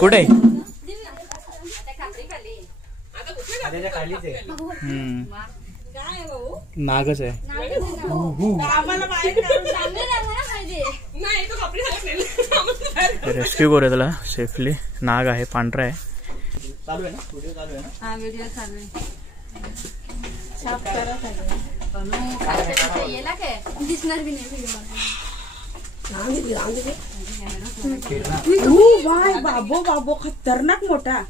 कुठे नागच आहे. रेस्क्यू करूया त्याला सेफली. नाग आहे, पांढरा आहे. चालू आहे ना व्हिडिओ? चालू आहे ना? हा व्हिडिओ चालू आहे. दिसणार भी नाही बाबो बाबो खतरनाक मोठा.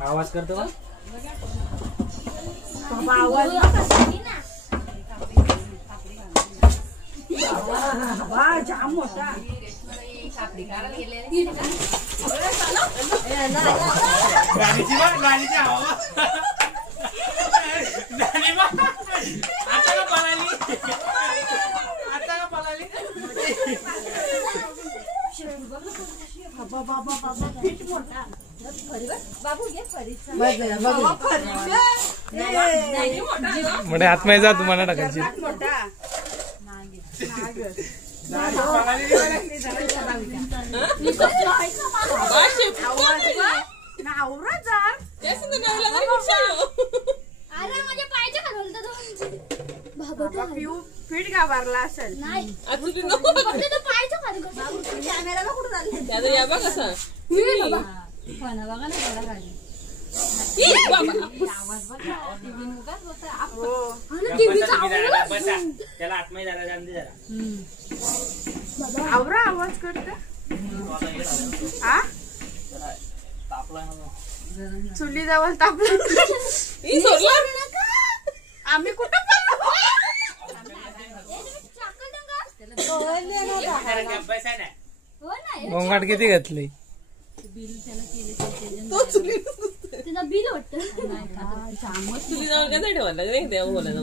आवाज करतो का बाबा? आवाज जाम मोठा. म्हणजे आत्मा जा तुम्हाला टाकायची. फिट गावारला असेल. त्याला आत्मा जरा आवरा आवाज करते. चुली जवळ तापलं. आम्ही कुठं गोंगाट किती घातली? बिल वाटतं चुली जवळ काय ठेवायला नाही देवा बोलायला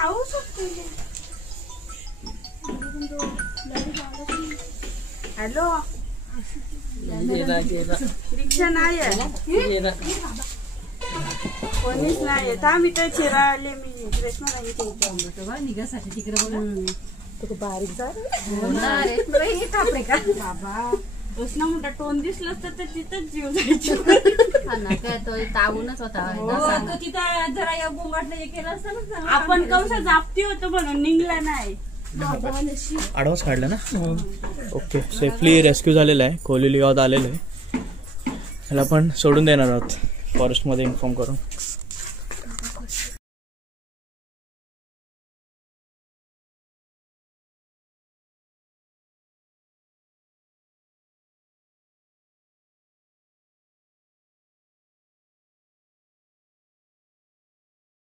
आवू शकतो. हॅलो रिक्षा नाही आहे, कोणीच नाही येत. आम्ही तर चिरा आले. मी रेशमा नाही निघासाठी तिकडे बोला बारीक जा कापडे का बाबा. बसना मोठा टोन दिसलं तर तिथंच जीव जायचं. काय तो तावूनच होता. तिथं जरा या गोंगाटला हे केलं असतं ना. आपण कौशा जापती होतो म्हणून निघला नाही. आडवास काढला ना. ओके, सेफली रेस्क्यू झालेला आहे. कोलिली गावात आलेलं आहे. ह्याला पण सोडून देणार आहोत फॉरेस्ट मध्ये इन्फॉर्म करून.